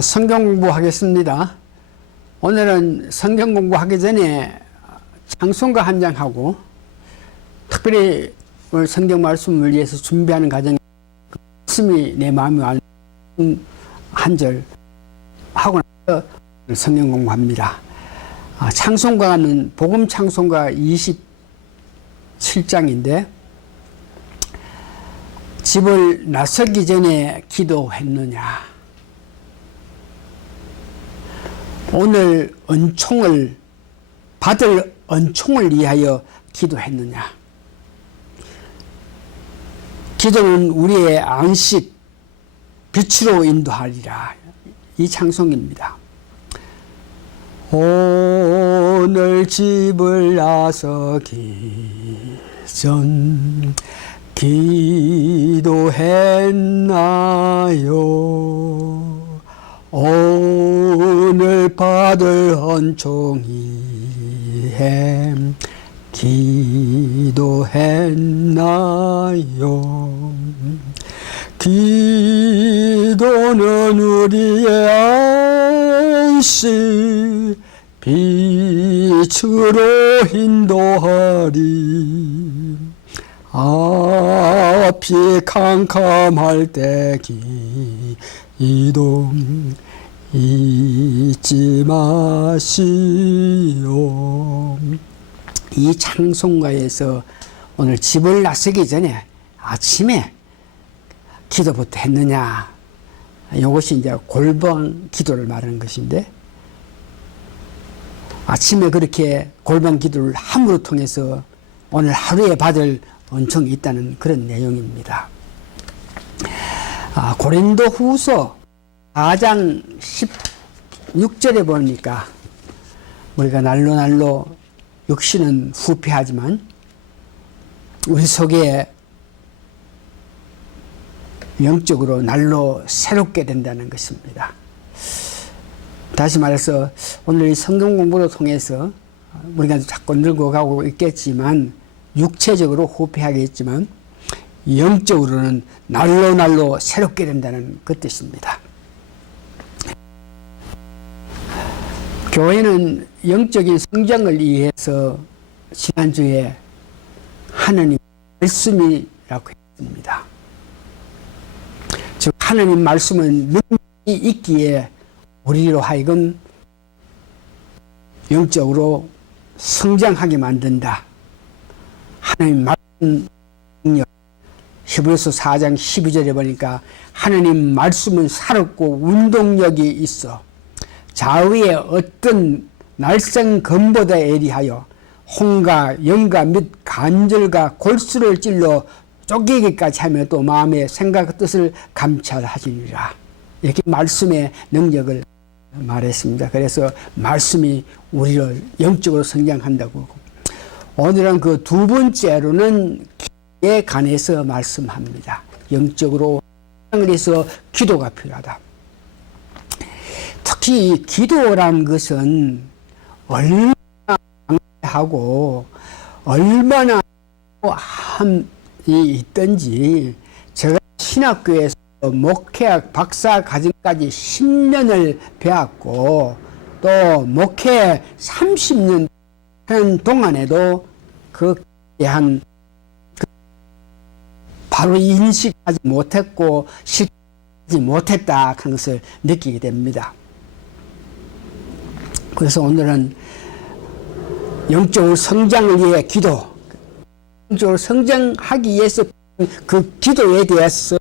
성경 공부하겠습니다. 오늘은 성경 공부하기 전에 찬송가 한 장 하고, 특별히 오늘 성경 말씀을 위해서 준비하는 과정에 말씀이 내 마음에 와는 한 절 하고 나서 성경 공부합니다. 찬송가는 복음 찬송가 27장인데, 집을 나서기 전에 기도했느냐, 오늘 은총을 받을 은총을 위하여 기도했느냐. 기도는 우리의 안식, 빛으로 인도하리라. 이 찬송입니다. 오늘 집을 나서기 전 기도했나요? 오늘 받을 은총이 기도했나요? 기도는 우리의 안식, 빛으로 인도하리. 앞이 캄캄할 때 기도 잊지 마시오. 이 찬송가에서 오늘 집을 나서기 전에 아침에 기도부터 했느냐, 이것이 이제 골방 기도를 말하는 것인데, 아침에 그렇게 골방 기도를 함으로 통해서 오늘 하루에 받을 은총이 있다는 그런 내용입니다. 고린도 후서 4장 16절에 보니까, 우리가 날로 육신은 후패하지만 우리 속에 영적으로 날로 새롭게 된다는 것입니다. 다시 말해서 오늘 이 성경 공부를 통해서 우리가 자꾸 늙어가고 있겠지만, 육체적으로 후패하겠지만 영적으로는 날로 새롭게 된다는 그 뜻입니다. 교회는 영적인 성장을 위해서 지난주에 하나님 말씀이라고 했습니다. 즉 하나님 말씀은 능력이 있기에 우리로 하여금 영적으로 성장하게 만든다. 하나님 말씀 능력, 히브리서 4장 12절에 보니까 하나님 말씀은 살았고 운동력이 있어 좌우의 어떤 날쌘 검보다 예리하여 혼과 영과 및 간절과 골수를 찔러 쪼개기까지 하며 또 마음의 생각과 뜻을 감찰하시리라. 이렇게 말씀의 능력을 말했습니다. 그래서 말씀이 우리를 영적으로 성장한다고. 오늘은 그 두 번째로는 기도에 관해서 말씀합니다. 영적으로 성장을 위해서 기도가 필요하다. 특히 기도라는 것은 얼마나 강하고 얼마나 함이 있든지, 제가 신학교에서 목회학 박사 과정까지 10년을 배웠고, 또 목회 30년 하는 동안에도 그에 대한 바로 인식하지 못했고 실천하지 못했다 하는 것을 느끼게 됩니다. 그래서 오늘은 영적으로 성장을 위해 기도, 영적으로 성장하기 위해서 그 기도에 대해서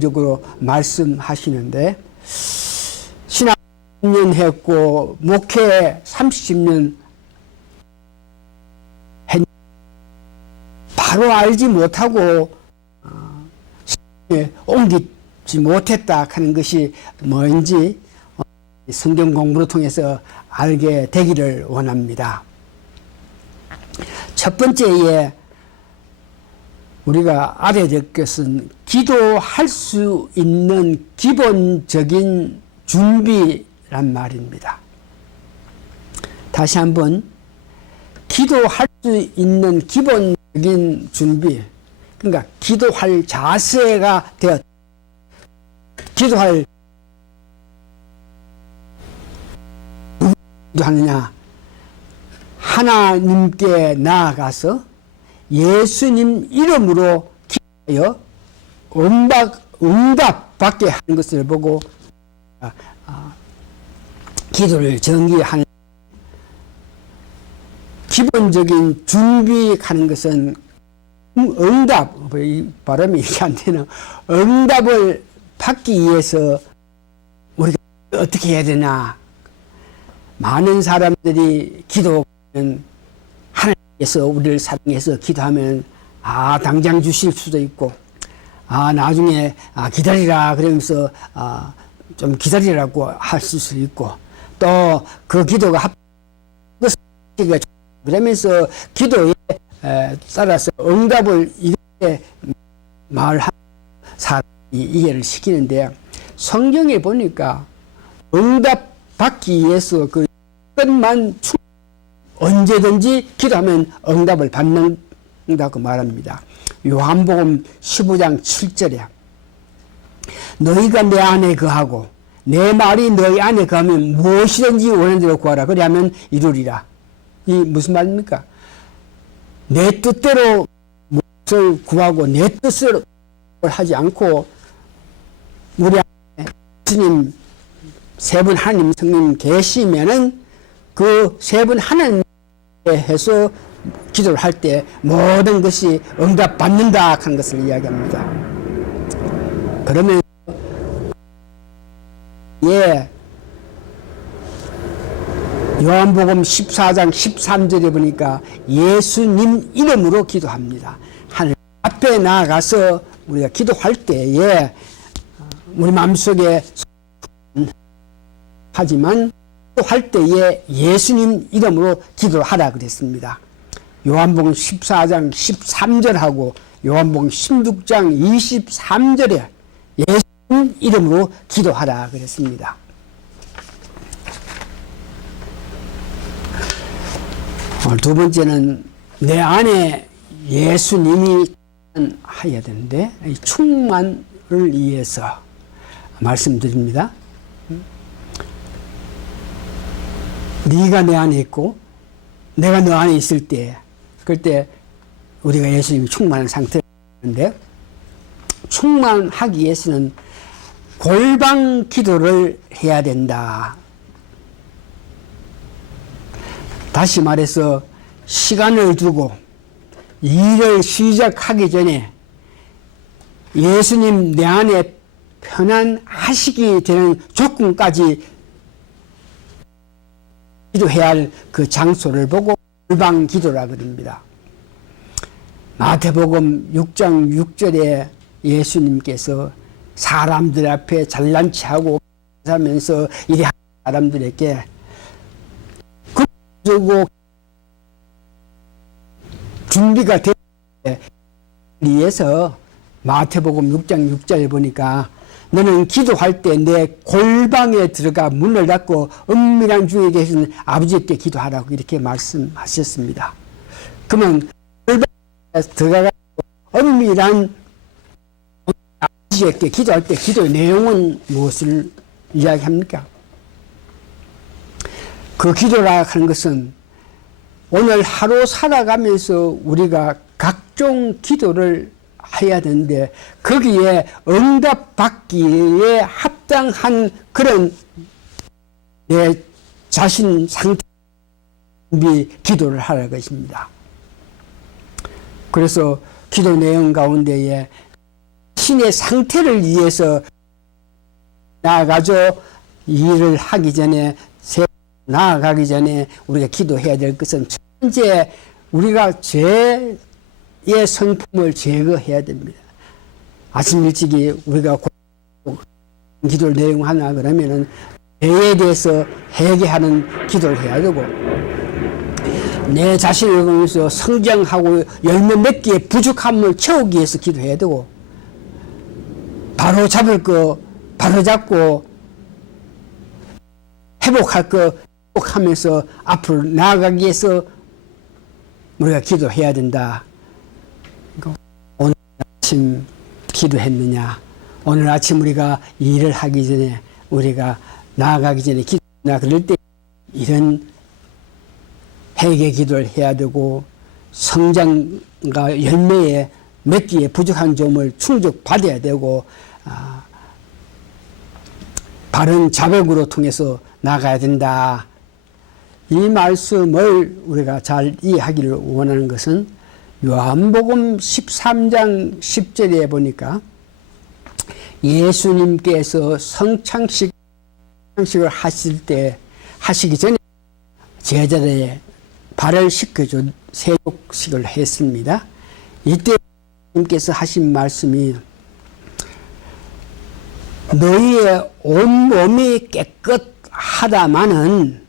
적으로 말씀하시는데, 신학 10년 했고 목회 30년 했, 바로 알지 못하고 옮기지 못했다 하는 것이 뭔지 성경 공부를 통해서 알게 되기를 원합니다. 첫 번째에 우리가 알아야 될 것은 기도할 수 있는 기본적인 준비란 말입니다. 다시 한번, 기도할 수 있는 기본적인 준비, 그러니까 기도할 자세가 되었다. 기도할 기도하느냐? 하나님께 나아가서 예수님 이름으로 기도하여 응답 받게 하는 것을 보고 기도를 정기하는 기본적인 준비하는 것은 응답, 이 발음이 이렇게 안 되나? 응답을 받기 위해서 우리가 어떻게 해야 되나? 많은 사람들이 기도하면 하나님께서 우리를 사랑해서 기도하면 당장 주실 수도 있고 나중에 기다리라 그러면서 좀 기다리라고 하실 수 있고 또 그 기도가 그러면서 기도에 따라서 응답을 이렇게 말하는 사람이 이해를 시키는데 성경에 보니까 응답 받기 위해서 그 것만 언제든지 기도하면 응답을 받는다고 말합니다. 요한복음 15장 7절에 너희가 내 안에 거하고 내 말이 너희 안에 거하면 무엇이든지 원하는 대로 구하라. 그리하면 이루리라. 이 무슨 말입니까? 내 뜻대로 무엇을 구하고 내 뜻을 하지 않고 우리 안에 예수님 세 분 하나님 성령 계시면은 그 세 분 하나님에 해서 기도를 할 때 모든 것이 응답받는다 하는 것을 이야기합니다. 그러면 요한복음 14장 13절에 보니까 예수님 이름으로 기도합니다. 하나님 앞에 나아가서 우리가 기도할 때에 우리 마음속에 하지만 기도할 때에 예수님 이름으로 기도하라 그랬습니다. 요한복음 14장 13절하고 요한복음 16장 23절에 예수님 이름으로 기도하라 그랬습니다. 두 번째는 내 안에 예수님이 해야 되는데 충만을 위해서 말씀드립니다. 네가 내 안에 있고 내가 너 안에 있을 때 그럴 때 우리가 예수님이 충만한 상태인데 충만하기 위해서는 골방 기도를 해야 된다. 다시 말해서 시간을 두고 일을 시작하기 전에 예수님 내 안에 편안하시게 되는 조건까지 기도해야 할 그 장소를 보고 골방 기도라 그럽니다. 마태복음 6장 6절에 예수님께서 사람들 앞에 잘난 체하고 하면서 이래 사람들에게 그리고 준비가 되 위해서 마태복음 6장 6절에 보니까 너는 기도할 때 내 골방에 들어가 문을 닫고 은밀한 중에 계신 아버지께 기도하라고 이렇게 말씀하셨습니다. 그러면 골방에 들어가 은밀한 아버지께 기도할 때 기도의 내용은 무엇을 이야기합니까? 그 기도라 하는 것은 오늘 하루 살아가면서 우리가 각종 기도를 해야 되는데 거기에 응답받기에 합당한 그런 내 자신 상태 준비 기도를 하라는 것입니다. 그래서 기도 내용 가운데에 신의 상태를 위해서 나아가죠. 일을 하기 전에 나아가기 전에 우리가 기도해야 될 것은 첫 번째 우리가 죄의 성품을 제거해야 됩니다. 아침 일찍이 우리가 기도를 내용 하나 그러면은 죄에 대해서 회개하는 기도를 해야 되고 내 자신을 보면서 성장하고 열매 맺기에 부족함을 채우기 위해서 기도해야 되고 바로 잡을 거 바로 잡고 회복할 거 회복하면서 앞으로 나아가기 위해서 우리가 기도해야 된다. 오늘 아침 기도했느냐? 오늘 아침 우리가 일을 하기 전에 우리가 나아가기 전에 기도나 그럴 때 이런 회개 기도를 해야 되고 성장과 열매에 맺기에 부족한 점을 충족받아야 되고 바른 자백으로 통해서 나가야 된다. 이 말씀을 우리가 잘 이해하기를 원하는 것은 요한복음 13장 10절에 보니까 예수님께서 성찬식을 하시기 전에 제자들의 발을 씻겨준 세족식을 했습니다. 이때 예수님께서 하신 말씀이 너희의 온몸이 깨끗하다마는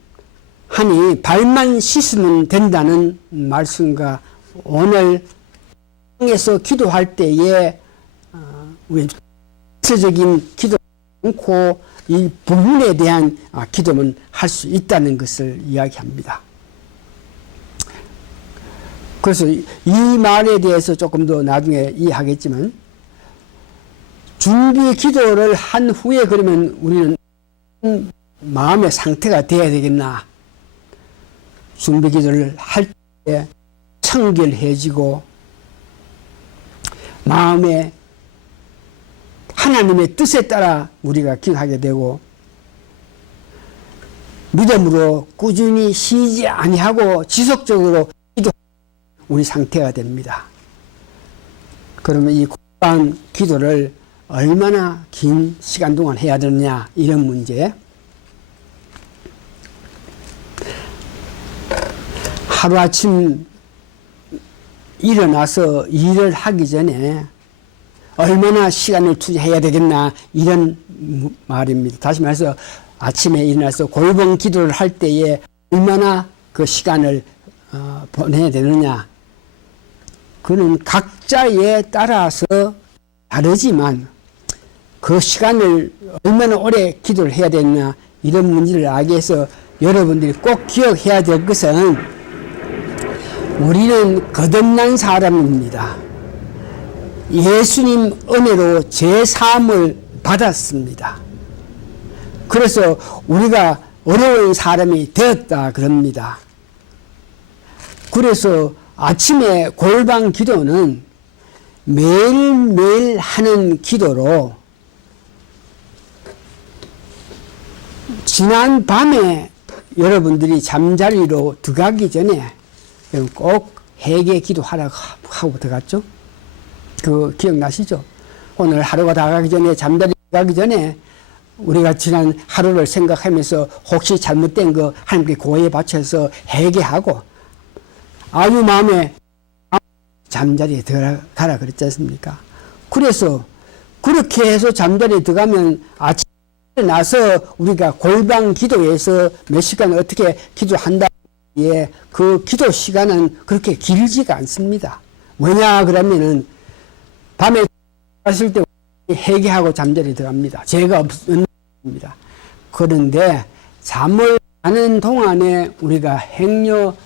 하니 발만 씻으면 된다는 말씀과 오늘 에서 기도할 때에 우리 전체적인 기도 않고 이 부분에 대한 기도만 할 수 있다는 것을 이야기합니다. 그래서 이 말에 대해서 조금 더 나중에 이해하겠지만 준비 기도를 한 후에 그러면 우리는 마음의 상태가 돼야 되겠나. 준비 기도를 할 때 청결해지고 마음에 하나님의 뜻에 따라 우리가 기도하게 되고 믿음으로 꾸준히 쉬지 아니하고 지속적으로 기도하는 우리 상태가 됩니다. 그러면 이 고단 기도를 얼마나 긴 시간 동안 해야 되느냐 이런 문제. 하루아침 일어나서 일을 하기 전에 얼마나 시간을 투자해야 되겠나 이런 말입니다. 다시 말해서 아침에 일어나서 골방 기도를 할 때에 얼마나 그 시간을 보내야 되느냐. 그는 각자에 따라서 다르지만 그 시간을 얼마나 오래 기도를 해야 되느냐 이런 문제를 알기 위해서 여러분들이 꼭 기억해야 될 것은 우리는 거듭난 사람입니다. 예수님 은혜로 제사함을 받았습니다. 그래서 우리가 어려운 사람이 되었다 그럽니다. 그래서 아침에 골방 기도는 매일매일 하는 기도로 지난 밤에 여러분들이 잠자리로 들어가기 전에 꼭 회개 기도하라고 하고 들어갔죠. 그 기억나시죠? 오늘 하루가 다 가기 전에 잠자리 가기 전에 우리가 지난 하루를 생각하면서 혹시 잘못된 거 하나님께 고해 바쳐서 회개하고 아유 마음에 잠자리에 들어가라 그랬지 않습니까? 그래서 그렇게 해서 잠자리에 들어가면 아침에 나서 우리가 골방 기도에서 몇 시간 어떻게 기도한다. 예, 그 기도 시간은 그렇게 길지가 않습니다. 왜냐 그러면은 밤에 갔을 때 회개하고 잠자리 들어갑니다. 죄가 없습니다. 그런데 잠을 자는 동안에 우리가 행여라도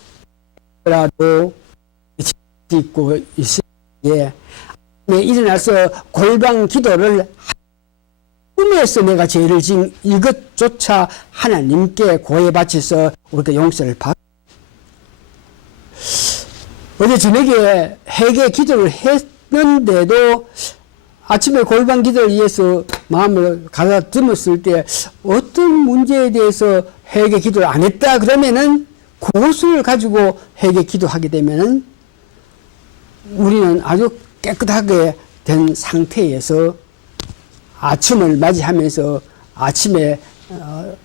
있고 있으에 일어나서 골방 기도를 꿈에서 내가 죄를 지은 이것조차 하나님께 고해 바쳐서 우리가 용서를 받. 어제 저녁에 회개 기도를 했는데도 아침에 골방 기도를 위해서 마음을 가다듬었을 때 어떤 문제에 대해서 회개 기도를 안 했다 그러면은 그것을 가지고 회개 기도하게 되면은 우리는 아주 깨끗하게 된 상태에서 아침을 맞이하면서 아침에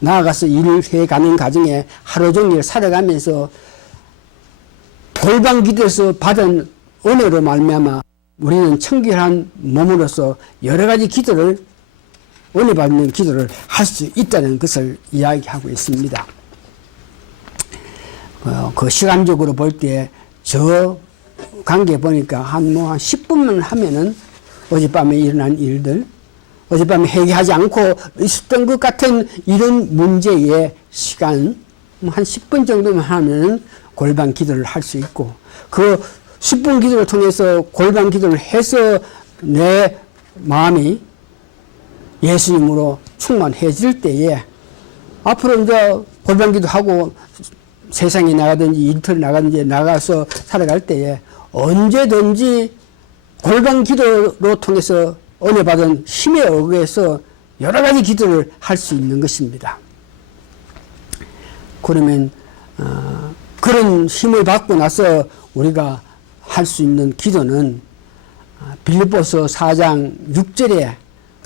나아가서 일을 해가는 과정에 하루 종일 살아가면서 골방 기도에서 받은 은혜로 말미암아 우리는 청결한 몸으로서 여러 가지 기도를 은혜 받는 기도를 할 수 있다는 것을 이야기하고 있습니다. 그 시간적으로 볼 때 저 관계 보니까 한 10분만 하면은 어젯밤에 일어난 일들, 어젯밤에 회개하지 않고 있었던 것 같은 이런 문제의 시간 한 10분 정도만 하면은 골방 기도를 할 수 있고 그 10분 기도를 통해서 골방 기도를 해서 내 마음이 예수님으로 충만해질 때에 앞으로 이제 골방 기도하고 세상에 나가든지 인터넷 나가든지 나가서 살아갈 때에 언제든지 골방 기도로 통해서 은혜 받은 힘에 의해서 여러 가지 기도를 할 수 있는 것입니다. 그러면 그런 힘을 받고 나서 우리가 할 수 있는 기도는 빌립보서 4장 6절에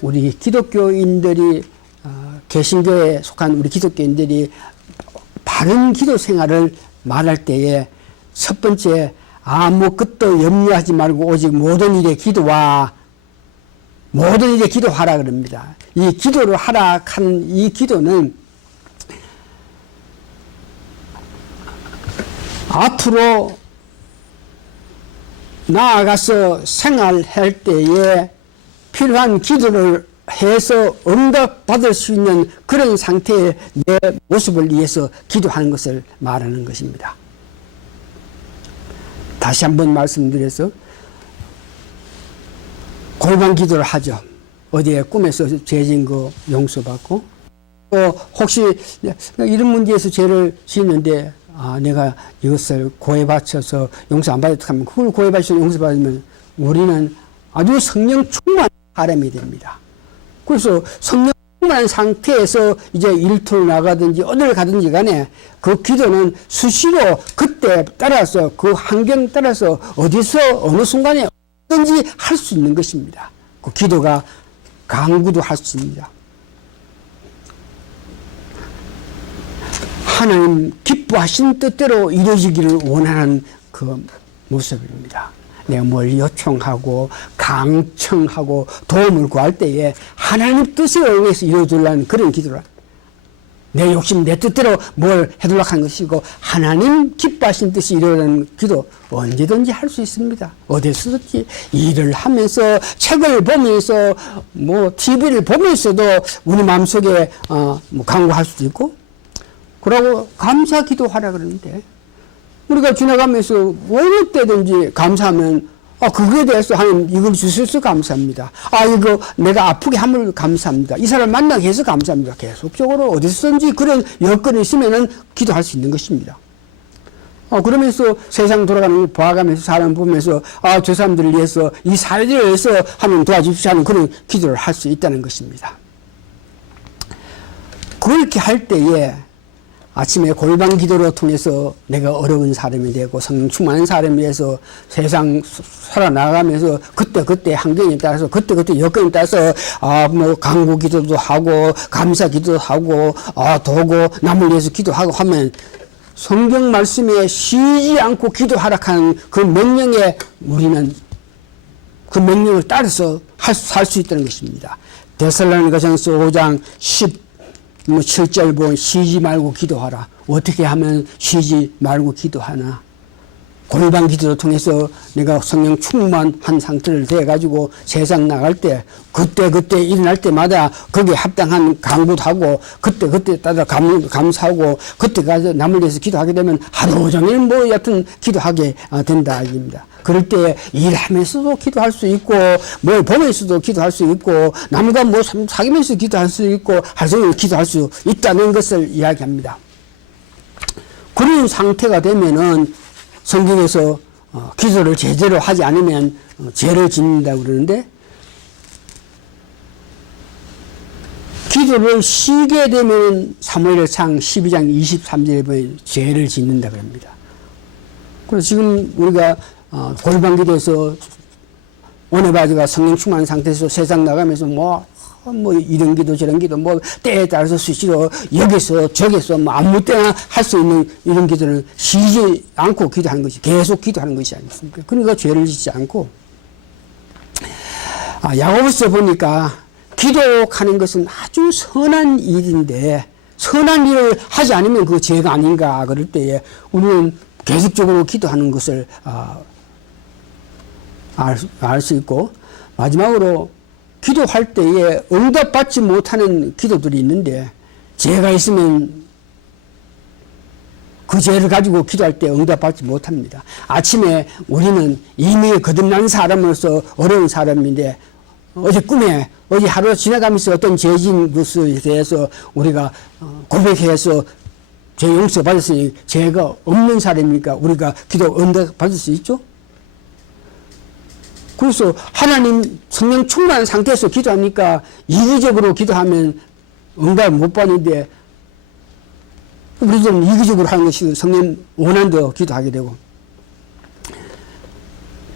우리 기독교인들이 개신교에 속한 우리 기독교인들이 바른 기도 생활을 말할 때에 첫 번째 아무것도 염려하지 말고 오직 모든 일에 기도와 모든 일에 기도하라 그럽니다. 이 기도를 하라 한 이 기도는 앞으로 나아가서 생활할 때에 필요한 기도를 해서 응답받을 수 있는 그런 상태의 내 모습을 위해서 기도하는 것을 말하는 것입니다. 다시 한번 말씀드려서 골방 기도를 하죠. 어디에 꿈에서 죄진 거 용서받고 또 혹시 이런 문제에서 죄를 짓는데 내가 이것을 고해 바쳐서 용서 안 받았다 하면 그걸 고해 바쳐서 용서 받으면 우리는 아주 성령 충만한 사람이 됩니다. 그래서 성령 충만한 상태에서 이제 일터를 나가든지 어디를 가든지 간에 그 기도는 수시로 그때 따라서 그 환경 따라서 어디서 어느 순간에 어디든지 할 수 있는 것입니다. 그 기도가 강구도 할 수 있습니다. 하나님 기뻐하신 뜻대로 이루어지기를 원하는 그 모습입니다. 내가 뭘 요청하고 강청하고 도움을 구할 때에 하나님 뜻에 의해서 이루어지려는 그런 기도라. 내 욕심 내 뜻대로 뭘 해달라고 하는 것이고 하나님 기뻐하신 뜻이 이루어지는 기도 언제든지 할 수 있습니다. 어디서든지 일을 하면서 책을 보면서 뭐 TV를 보면서도 우리 마음속에 뭐 강구할 수도 있고 그러고 감사 기도하라 그러는데 우리가 지나가면서 어느 때든지 감사하면 그거에 대해서 하나님 이걸 주셔서 감사합니다. 이거 내가 아프게 함을 감사합니다. 이 사람 만나게 해서 감사합니다. 계속적으로 어디서든지 그런 여건이 있으면은 기도할 수 있는 것입니다. 그러면서 세상 돌아가는 걸 봐가면서 사람 보면서 저 사람들을 위해서 이 사회를 위해서 하나님 도와주십시오 하는 그런 기도를 할 수 있다는 것입니다. 그렇게 할 때에 아침에 골방 기도를 통해서 내가 어려운 사람이 되고 성령 충만한 사람이 돼서 세상 살아나가면서 그때 환경에 따라서 그때 여건에 따라서 뭐 강구 기도도 하고 감사 기도도 하고 도고 남을 위해서 기도하고 하면 성경 말씀에 쉬지 않고 기도하라 하는 그 명령에 우리는 그 명령을 따라서 할 수 있다는 것입니다. 데살로니가전서 5장 7절 보면 쉬지 말고 기도하라. 어떻게 하면 쉬지 말고 기도하나? 골방 기도를 통해서 내가 성령 충만한 상태를 돼가지고 세상 나갈 때 그때 일어날 때마다 거기에 합당한 강구도 하고 그때 따라 감사하고 그때 가서 남을 위해서 기도하게 되면 하루 종일 뭐 여튼 기도하게 된다 입니다. 그럴 때 일하면서도 기도할 수 있고 뭘 보면서도 기도할 수 있고 남과 뭐 사귀면서 기도할 수 있고 하루 종일 기도할 수 있다는 것을 이야기합니다. 그런 상태가 되면은 성경에서 기도를 제대로 하지 않으면 죄를 짓는다고 그러는데 기도를 쉬게 되면 사무엘상 12장 23절에 보면 죄를 짓는다고 합니다. 그래서 지금 우리가 골방 기도에서 은혜 받아가 성령 충만한 상태에서 세상 나가면서 뭐 이런 기도 저런 기도 뭐 때에 따라서 수시로 여기서 저기서 뭐 아무 때나 할 수 있는 이런 기도는 쉬지 않고 기도하는 것이 계속 기도하는 것이 아니겠습니까? 그러니까 죄를 짓지 않고 야고보서 보니까 기도하는 것은 아주 선한 일인데 선한 일을 하지 않으면 그 죄가 아닌가 그럴 때에 우리는 계속적으로 기도하는 것을 알 수 있고 마지막으로 기도할 때에 응답받지 못하는 기도들이 있는데 죄가 있으면 그 죄를 가지고 기도할 때 응답받지 못합니다. 아침에 우리는 이미 거듭난 사람으로서 어려운 사람인데 어제 꿈에 어제 하루 지나가면서 어떤 죄진 것에 대해서 우리가 고백해서 죄 용서 받았으니 죄가 없는 사람이니까 우리가 기도 응답 받을 수 있죠? 그래서 하나님 성령 충만한 상태에서 기도하니까 이기적으로 기도하면 응답을 못 받는데 우리들은 이기적으로 하는 것이 성령 원한 대로 기도하게 되고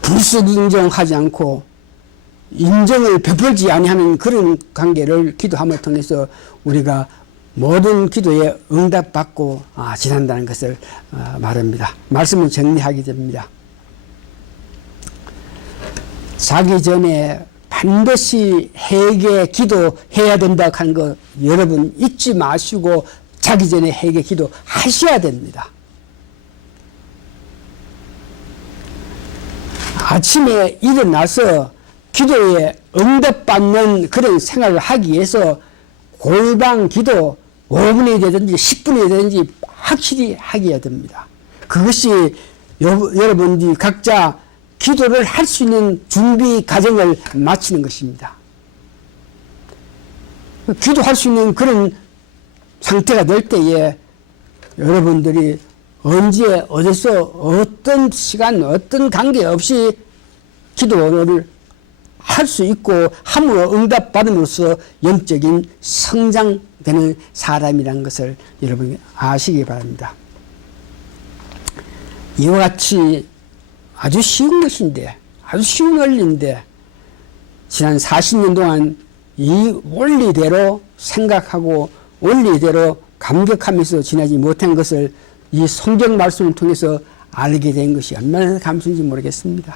불쑥 인정하지 않고 인정을 베풀지 아니하는 그런 관계를 기도함을 통해서 우리가 모든 기도에 응답받고 지난다는 것을 말합니다. 말씀을 정리하게 됩니다. 자기 전에 반드시 회개 기도해야 된다 하는 거 여러분 잊지 마시고 자기 전에 회개 기도 하셔야 됩니다. 아침에 일어나서 기도에 응답받는 그런 생활을 하기 위해서 골방 기도 5분이 되든지 10분이 되든지 확실히 하셔야 됩니다. 그것이 여러분들이 각자 기도를 할 수 있는 준비 과정을 마치는 것입니다. 기도할 수 있는 그런 상태가 될 때에 여러분들이 언제 어디서 어떤 시간 어떤 관계없이 기도를 할 수 있고 함으로 응답받음으로써 영적인 성장되는 사람이라는 것을 여러분이 아시기 바랍니다. 이와 같이 아주 쉬운 것인데 아주 쉬운 원리인데 지난 40년 동안 이 원리대로 생각하고 원리대로 감격하면서 지나지 못한 것을 이 성경 말씀을 통해서 알게 된 것이 얼마나 감사한지 모르겠습니다.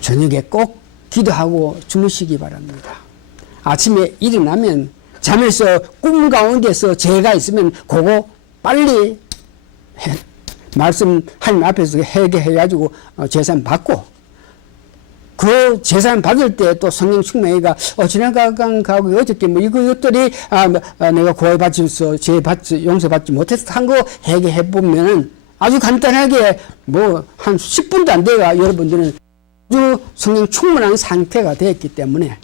저녁에 꼭 기도하고 주무시기 바랍니다. 아침에 일어나면 잠에서 꿈 가운데서 죄가 있으면 그거 빨리 말씀 하나님 앞에서 회개해가지고 재산 받고 그 재산 받을 때 또 성령 충만이가 지나가고 어저께 뭐 이것들이 내가 구원받지서 용서받지 못해서 한 거 회개해 보면은 아주 간단하게 뭐 한 10분도 안 돼가 여러분들은 아주 성령 충만한 상태가 되었기 때문에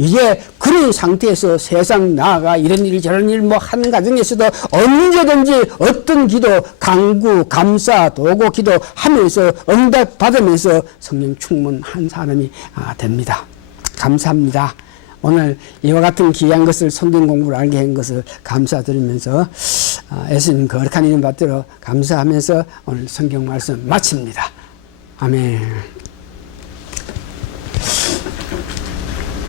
이제 그런 상태에서 세상 나아가 이런 일 저런 일 뭐 하는 과정에서도 언제든지 어떤 기도 간구 감사 도고 기도 하면서 응답 받으면서 성령 충만한 사람이 됩니다. 감사합니다. 오늘 이와 같은 귀한 것을 성경 공부를 알게 한 것을 감사드리면서 예수님 거룩한 이름 받들어 감사하면서 오늘 성경 말씀 마칩니다. 아멘.